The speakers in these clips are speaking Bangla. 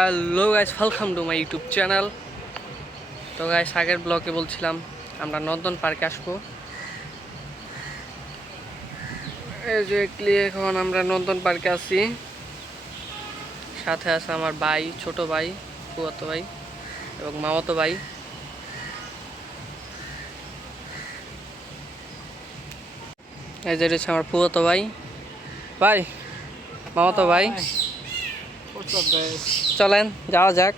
Hello guys, welcome to my YouTube channel. তো গাইস, আগের ব্লগে বলছিলাম আমরা নন্দন পার্কে আসবো। এক্স্যাক্টলি এখন আমরা নন্দন পার্কে আছি। সাথে আছে আমার ভাই, ছোট ভাই, ফুফাতো ভাই এবং মামাতো ভাই। এই যে রয়েছে আমার ফুফাতো ভাই, ভাই মামাতো ভাই। চলেন যাওয়া যাক।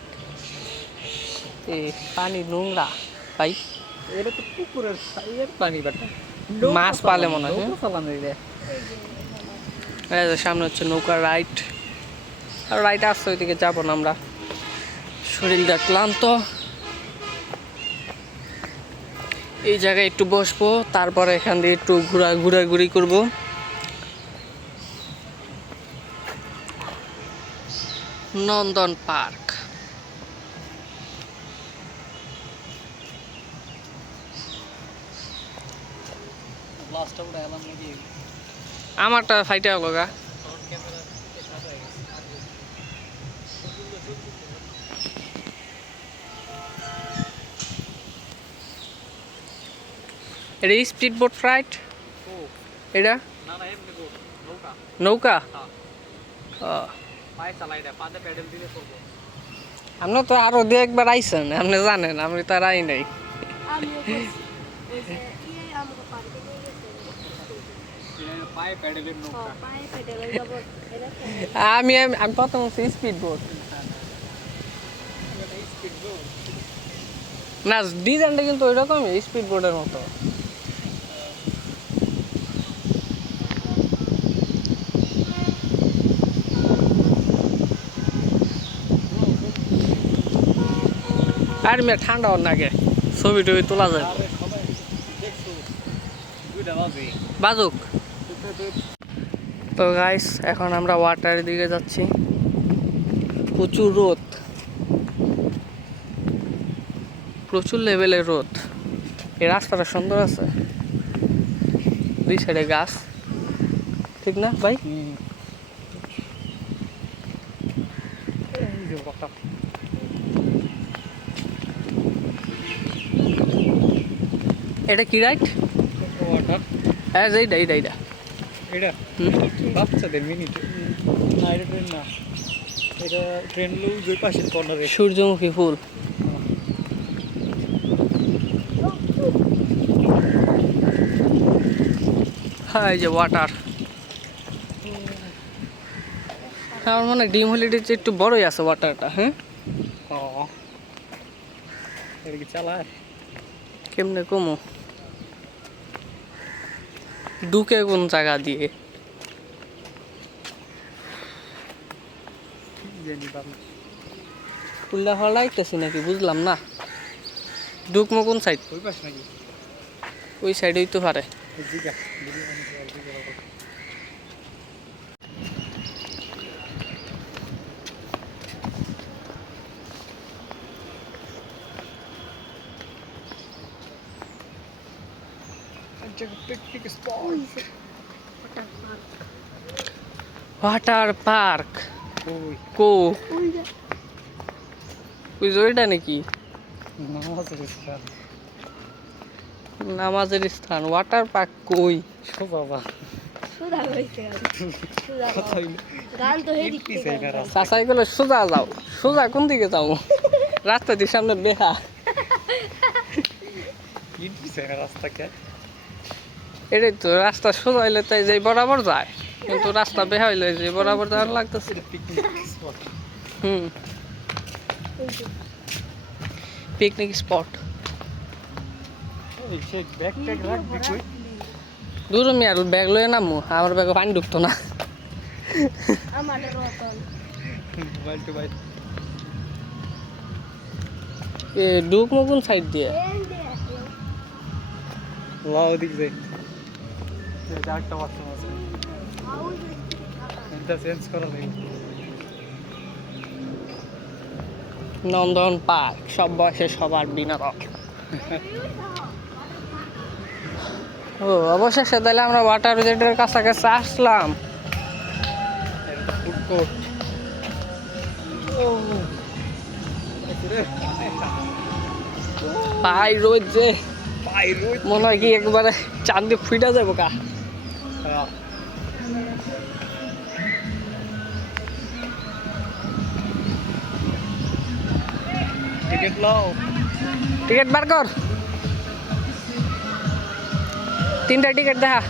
পানি নোংরা ভাই, এটা তো পুকুরের পানি বাটা মাছ পালে মনে হয়। সামনে হচ্ছে নৌকা রাইড, আর রাইড আসছে, ওইদিকে যাবো না আমরা, শরীরটা ক্লান্ত। এই জায়গায় একটু বসবো, তারপরে এখান দিয়ে একটু ঘোরাঘুরি করবো। নন্দন পার্ক আমারটা ফাইটে হলো গা। এটা স্পিড বোট রাইড, এটা নৌকা। আমরা তো আরো দিয়ে একবার আইসেন, আপনি জানেন, আমি তো আর আই নাই। আমি আমি প্রথম স্পিড বোট না, ডিজাইনটা কিন্তু ওই রকমই স্পিড বোটের মতো। আর মেয়ে ঠান্ডা ওর নাগে ছবি টবি তোলা যায় বাজুক। তো গাইস, এখন আমরা ওয়াটারের দিকে যাচ্ছি। প্রচুর রোদ, প্রচুর লেভেলের রোদ। এই রাস্তাটা সুন্দর আছে, দুই সাইডে গাছ, ঠিক না ভাই? এটা কি রাইড? হ্যাঁ, এইটা এইটা এইটা এটা বাচ্চাদের মিনি না, এটা ট্রেন না, এটা ট্রেন ওই পাশের কর্নারে সূর্যমুখী ফুল। হ্যাঁ, এই যে ওয়াটার। আমার মনে হয় ডিম হলিডের চেয়ে একটু বড়ই আছে ওয়াটারটা। হ্যাঁ, এটা কি চালায় কেমনে কমো ঢুকে কোন জায়গা দিয়ে? ফুলটা হলাইতেছি নাকি বুঝলাম না। ঢুকমো কোন সাইড? ওই পাশে নাকি? ওই সাইডে হইতে পারে। ওয়াটার পার্ক কো ওই যে ওইটা নাকি নামাজের স্থান? ওয়াটার পার্ক কই? চাচাই গেলে সোজা যাও, সোজা কোন দিকে যাও? রাস্তা দিয়ে সামনে বেহা। এটাই তো রাস্তা, সোজা হইলে তাই যে বরাবর যায়, কিন্তু রাস্তা বেহা হইলে যে বরাবর যাওয়ার লাগতেছে। Picnic spot. দূর আমি আর ব্যাগ লয়ে নামো, আমার ব্যাগে পানি ঢুকতো না। ঢুকমো কোন সাইড দিয়ে? নন্দন পার্ক, সব বয়সে সবার বিনোদন। ও, অবশেষে তাহলে আমরা ওয়াটার জেটের কাছাকাছি আসলাম। ভাই রোদ যে ভাই রোদ মনে হয় কি একবারে চাঁদে ফুইটা যাবো কা। টিকিট লাও টিকিট বার কর, 3টা টিকিট দেখা।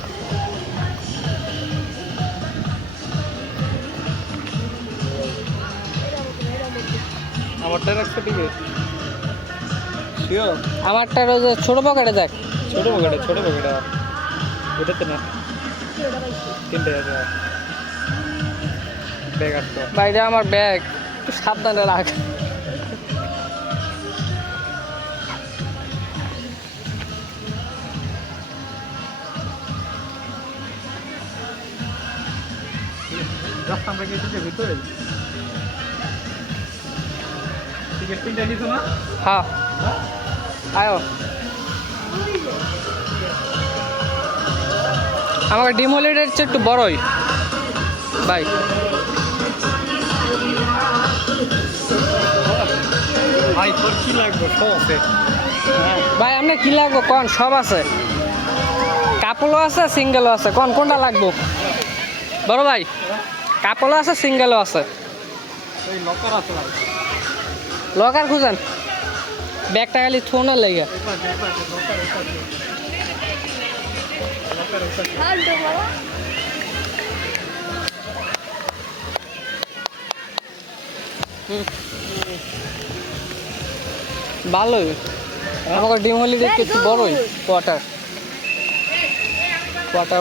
আমারটা রাখছো টিকিট শিওর আমারটা রোজ ছোট পকেটে দেখ। ছোট পকেটে ওটাতে না 3টা আছে ব্যাগ আসতো বাইরে আমার ব্যাগ, একটু সাবধানে রাখ। রাস্তা আমরা গেছি যে ভিতরে টিকিট 3টা নিছো না হ্যাঁ আয়ো। আমাকে ডিম হলিডের চেয়ে একটু বড়ই ভাই। ভাই তোর কি লাগবে সব আছে ভাই আপনার কি লাগবো কোন? সব আছে, কাপড়ও আছে সিঙ্গেলও আছে, কোনটা লাগবো বড় ভাই? কাপড়ও আছে সিঙ্গেলও আছে। ওই লকার আছে ভাই লকার খুঁজেন, ব্যাগটা খালি থোনের লেগে। ভালোই আমাকে ডিম হলিডে একটু বড়ই কোয়ার্টার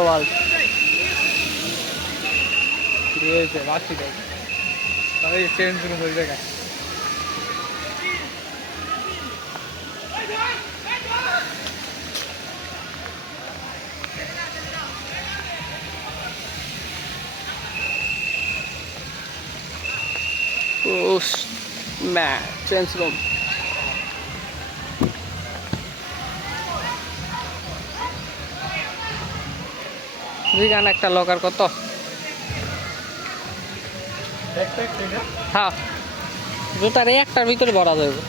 ওয়ার্ল্ড। দিয়েছে বাসি দেয় তাহলে চেঞ্জ রুম ওই জায়গায় চেঞ্জ রুম। বিজ্ঞান একটা লকার কত? হ্যাঁ জুতার এই একটার ভিতরে ভরা যাবে।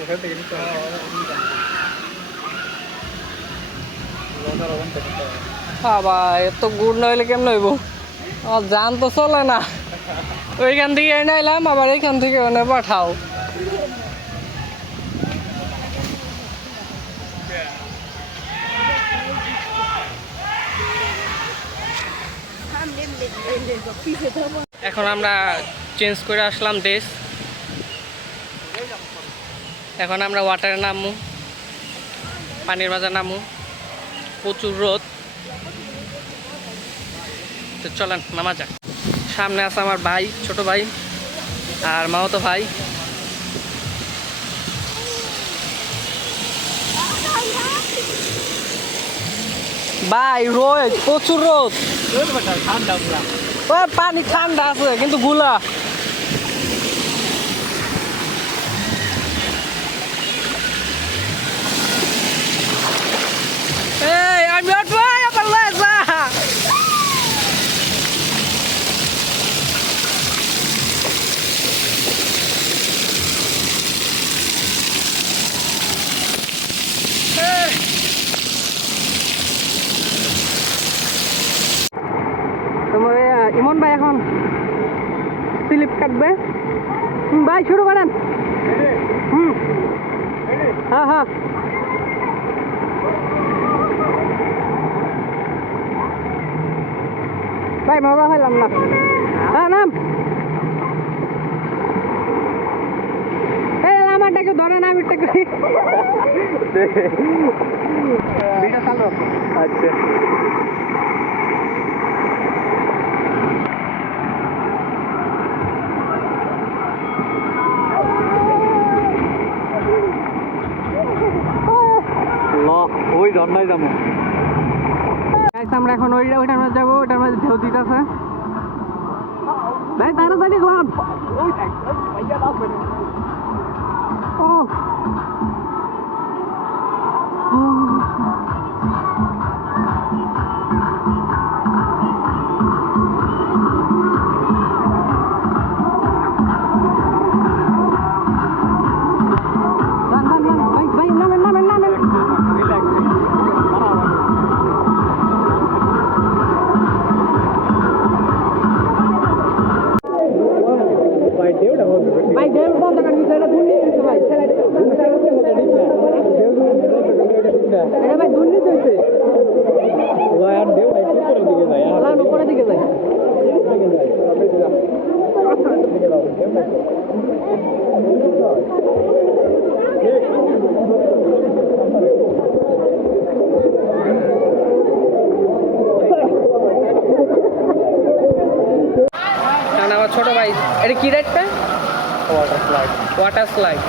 ওখান থেকে নিতে হবে লকার ওখান থেকে নিতে হবে হ্যাঁ ভাই এত গুড় নইলে কেমন হইব? আমার জান তো চলে না, ওইখান থেকে এনে এলাম আবার এইখান থেকে ওনে পাঠাও। এখন আমরা চেঞ্জ করে আসলাম দেশ, এখন আমরা ওয়াটারে নামবো, পানির মাঝে নামবো, প্রচুর রোদ। তো চলেন নামা যাক। সামনে আছে আমার ভাই, ছোট ভাই আর মামাতো ভাই। ভাই রোদ, প্রচুর রোদ, ঠান্ডা পুরা ওই পানি ঠান্ডা আছে কিন্তু গুলা। এই আমি উঠবো আবার লয়ে যা। ইমন ভাই এখন স্লিপ কাটবে। ভাই শুরু করেন। হ্যাঁ হ্যাঁ ভাই মজা পাইলাম না। হ্যাঁ নাম এই আমারটাকে ধরে না, আমিরটা করি। আচ্ছা ওই ধর্নায় যাবো আমরা এখন ওইটার মাঝে যাবো, ওইটার মাঝে ঢেউ দিতেছে। ভাই তাড়াতাড়ি কর। ও দিকে যাই। কারণ আমার ছোট ভাই, এটা কি রাইডটা? Water slide.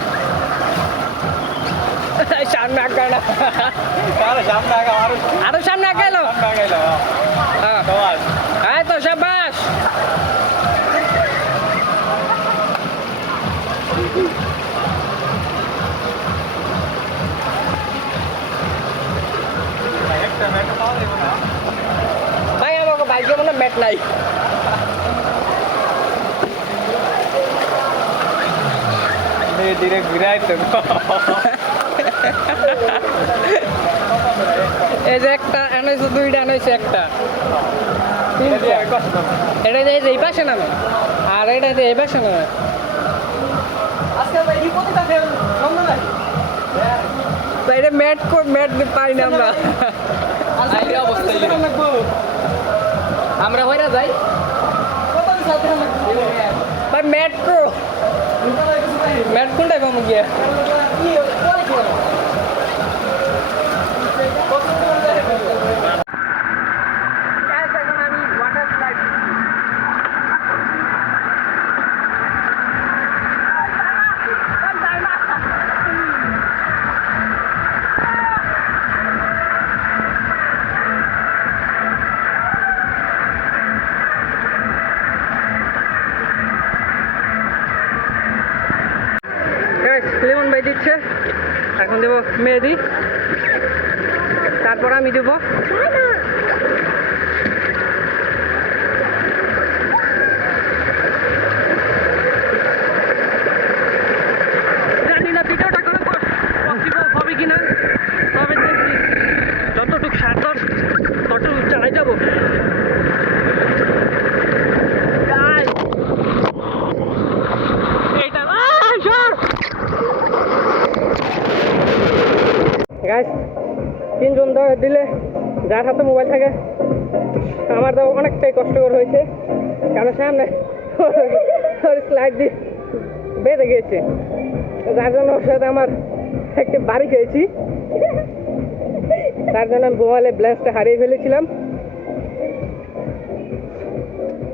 সামনে আঁকা না, আরো সামনে আঁকাইলো। হ্যাঁ তো সাবাস। ভাই আমাকে বাইকে মনে ম্যাট নাই। ডিরেক্ট ঘুরাইতে এই যে একটা আনাইছে, দুইটা আনাইছে, একটা এটা যে এই পাশে নামে আর এটা যে এই পাশে নামে। এটা ম্যাট পাই না আমরা। আমরা হয়ে যাই ভাই মেট্রো ম্যাট কোনটাই পাবো গিয়ে। লেমন ভাই দিচ্ছে, এখন দেবো মেহেদি, তারপর আমি দেবো। জানি না ভিডিওটা করে পসিবল হবে কিনা, তবে দেখছি যতটুকু সার্থক ততটুকু চালাই যাবো। গাইস, তিনজন দিলে যার হাতে মোবাইল থাকে, আমার তো অনেকটাই কষ্টকর হয়েছে, কারণ সামনে স্লাইড দিয়ে বেঁধে গিয়েছে, যার জন্য ওর সাথে আমার একটা বাড়ি খেয়েছি, তার জন্য আমি মোবাইলের ব্যালেন্সটা হারিয়ে ফেলেছিলাম।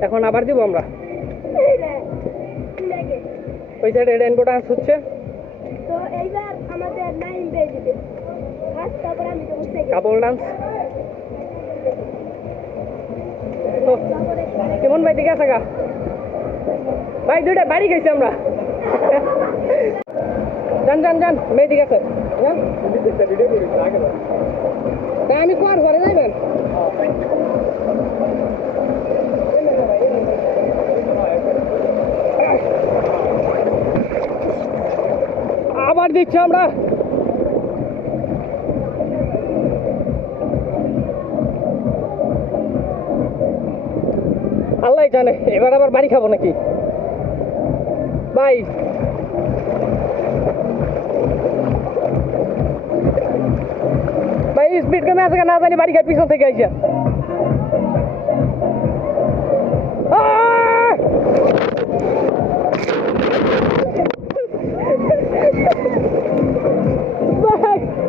এখন আবার দিব আমরা। ওই সাইডে রেনবো ডান্স হচ্ছে, তো এইবার আমাদের নাইন বেজে তারপর আমি তো বুঝতে কাপড় ডান্স। তো কেমন ভাই দিকে আছে গা ভাই, দুইটা বাড়ি খাইছি আমরা। যান যান যান, মেয়ে দিকে আছে, তা আমি কোয়ার ঘরে যাইবেন। আবার দিচ্ছি আমরা। আল্লাহ জানে এবার আবার বাড়ি খাবো নাকি ভাই। ভাই স্পিড কমে আছে, না জানি বাড়ি খাই পিছন থেকে আইসা।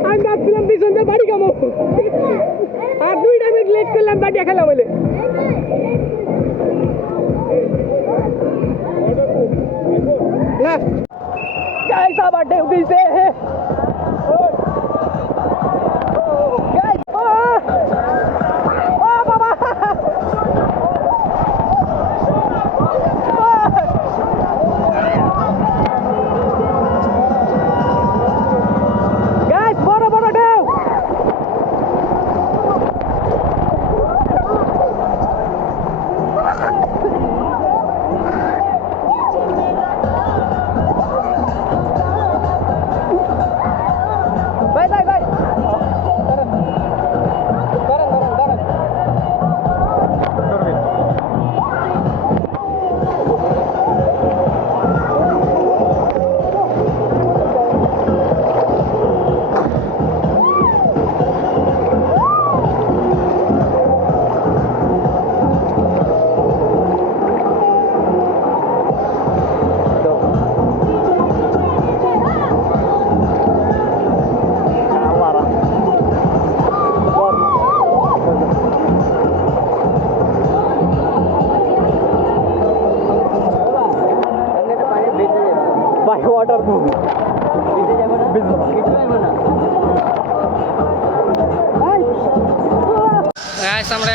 আমি ভাবছিলাম পিছন দিয়ে বাড়ি খাবো, আর 2 মিনিট লেট করলাম, বাড়িয়া খেলাম বলে। না গাইস, আবার ঢেউ দিছে।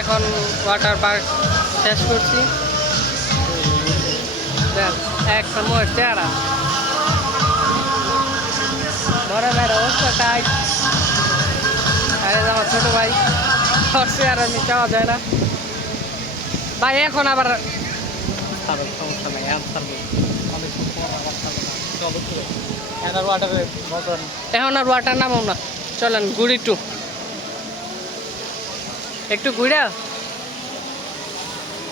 এখন ওয়াটার পার্ক শেষ করছি। দেখ, এক সময় চেহারা বড় ভাইয়ের অবস্থা টাইট। আরে আমার ছোট ভাই সরষে আর আমি চাওয়া যায় না ভাই। এখন আবার ছাড়ো, সমস্যা নাই, এখন ছাড়বো। অনেক পর আবার ছাড়বো না। চলো তো। এনার ওয়াটারে মজা নেই। এখন আর ওয়াটার নামাও না, চলেন ঘুরি একটু ঘুরা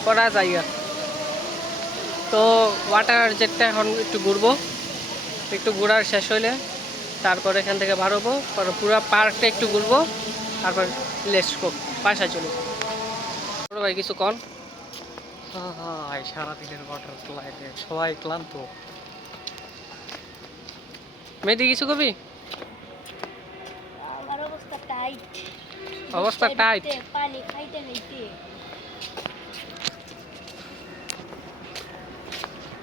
করা জায়গা। তো ওয়াটার জেটটা এখন একটু ঘুরবো, একটু ঘোরার শেষ হইলে তারপর এখান থেকে বাড়বো, পরে পুরো পার্কটা একটু ঘুরবো, তারপর লেটস গো বাসায় চলে যাবো। বড় ভাই কিছু কন। হাই, সারাদিনের ওয়াটার স্লাইডে সবাই ক্লান্ত। মেয়েদি কিছু কবি? আমার অবস্থা টাইট। অবস্থা টাইট। পানি খাইতে হইতে।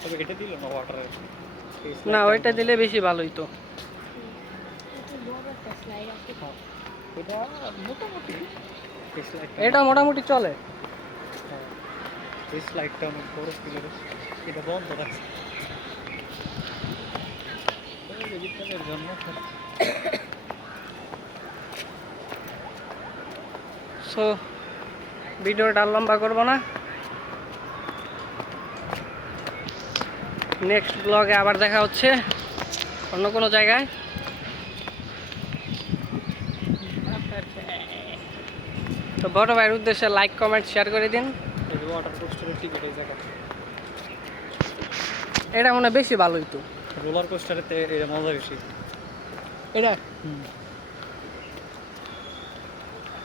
তবে এটা দিল না ওয়াটারের। না, ওইটা দিলে বেশি ভালোই তো। এত বড় একটা স্লাইড আছে। এটা মোটামুটি এই স্লাইডটা এটা মোটামুটি চলে। এই স্লাইডটা অনেক বড় ছিল, এটা বন্ধ রাখছে এর জন্য। সো ভিডিওটা আর লম্বা করবো না, নেক্সট ব্লগে আবার দেখা হচ্ছে অন্য কোনো জায়গায়। তো বড় ভাইয়ের উদ্দেশ্যে লাইক কমেন্ট শেয়ার করে দিন। এই যে ওয়াটার কোস্টারের টিকিট এই জায়গা। এটা মনে হয় বেশি ভালোই তো। রোলার কোস্টারেতে এটা মজা বেশি। এটা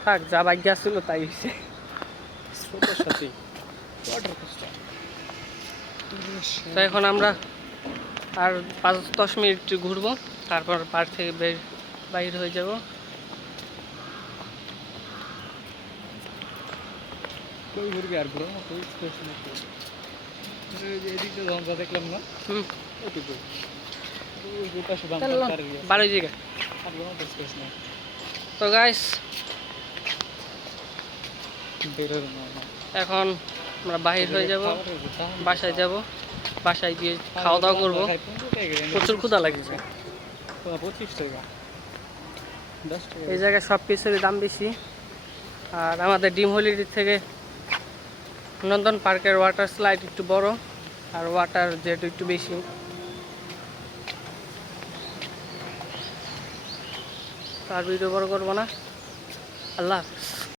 থাক, যা বাইক ছিল তাই হয়েছে। স্রোতের সাথে ওয়াটার কোস্টার। তো এখন আমরা আর 5-10 মিনিট ঘুরবো, তারপর পার্ক থেকে বাইর হয়ে যাব। কই ঘুরবি আর ঘুরো না, কই স্পেস নেই। এদিকে যখন দেখলাম না, ওইটুকু ওই পাশে বাম্পার 12 জায়গা। আর কোনো স্পেস নেই। তো গাইস, বেরোর না। এখন আমরা বাহির হয়ে যাব, বাসায় যাব। বাসায় গিয়ে খাওয়া দাওয়া করবো, প্রচুর ক্ষুধা লাগছে। 25 টাকা 10 টাকা। এই জায়গায় সব কিছুরই দাম বেশি। আর আমাদের ডিম হলিডে থেকে নন্দন পার্কের ওয়াটার স্লাইড একটু বড়, আর ওয়াটার জেট একটু বেশি। আর ভিডিও বড় করবো না। আল্লাহ হাফেজ।